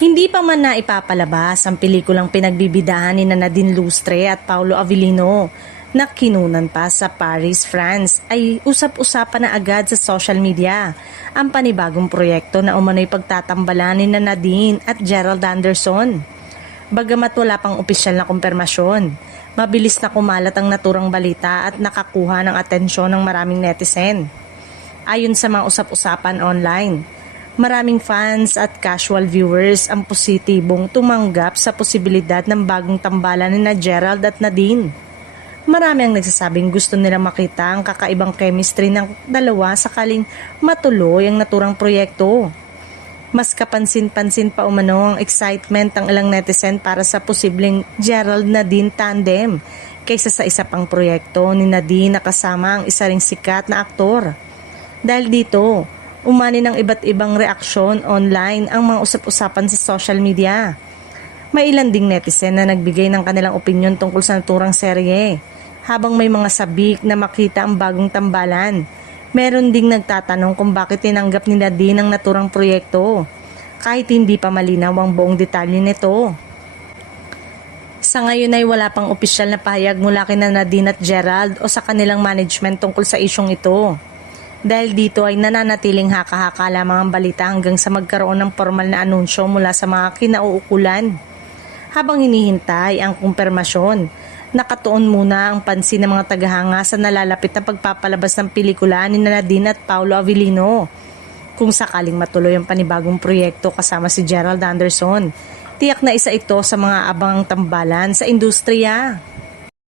Hindi pa man na ipapalabas ang pelikulang pinagbibidahan ni Nadine Lustre at Paolo Avellino na kinunan pa sa Paris, France, ay usap-usapan na agad sa social media ang panibagong proyekto na umano'y pagtatambalan ni Nadine at Gerald Anderson. Bagamat wala pang opisyal na kumpirmasyon, mabilis na kumalat ang naturang balita at nakakuha ng atensyon ng maraming netizen. Ayon sa mga usap-usapan online, maraming fans at casual viewers ang positibong tumanggap sa posibilidad ng bagong tambalan ni Gerald at Nadine. Marami ang nagsasabing gusto nilang makita ang kakaibang chemistry ng dalawa sakaling matuloy ang naturang proyekto. Mas kapansin-pansin pa umano ang excitement ng ilang netizen para sa posibleng Gerald-Nadine tandem kaysa sa isa pang proyekto ni Nadine na kasama ang isa ring sikat na aktor. Dahil dito, umani ng iba't ibang reaksyon online ang mga usap-usapan sa social media. May ilan ding netizen na nagbigay ng kanilang opinyon tungkol sa naturang serye, habang may mga sabik na makita ang bagong tambalan. Meron ding nagtatanong kung bakit tinanggap ni Nadine ang naturang proyekto, kahit hindi pa malinaw ang buong detalye nito. Sa ngayon ay wala pang opisyal na pahayag mula kina Nadine at Gerald o sa kanilang management tungkol sa isyong ito. Dahil dito ay nananatiling haka-haka lamang ang balita hanggang sa magkaroon ng formal na anunsyo mula sa mga kinauukulan. Habang hinihintay ang kumpirmasyon, nakatuon muna ang pansin ng mga tagahanga sa nalalapit na pagpapalabas ng pelikula ni Nadine at Paolo Avellino. Kung sakaling matuloy ang panibagong proyekto kasama si Gerald Anderson, tiyak na isa ito sa mga abang tambalan sa industriya.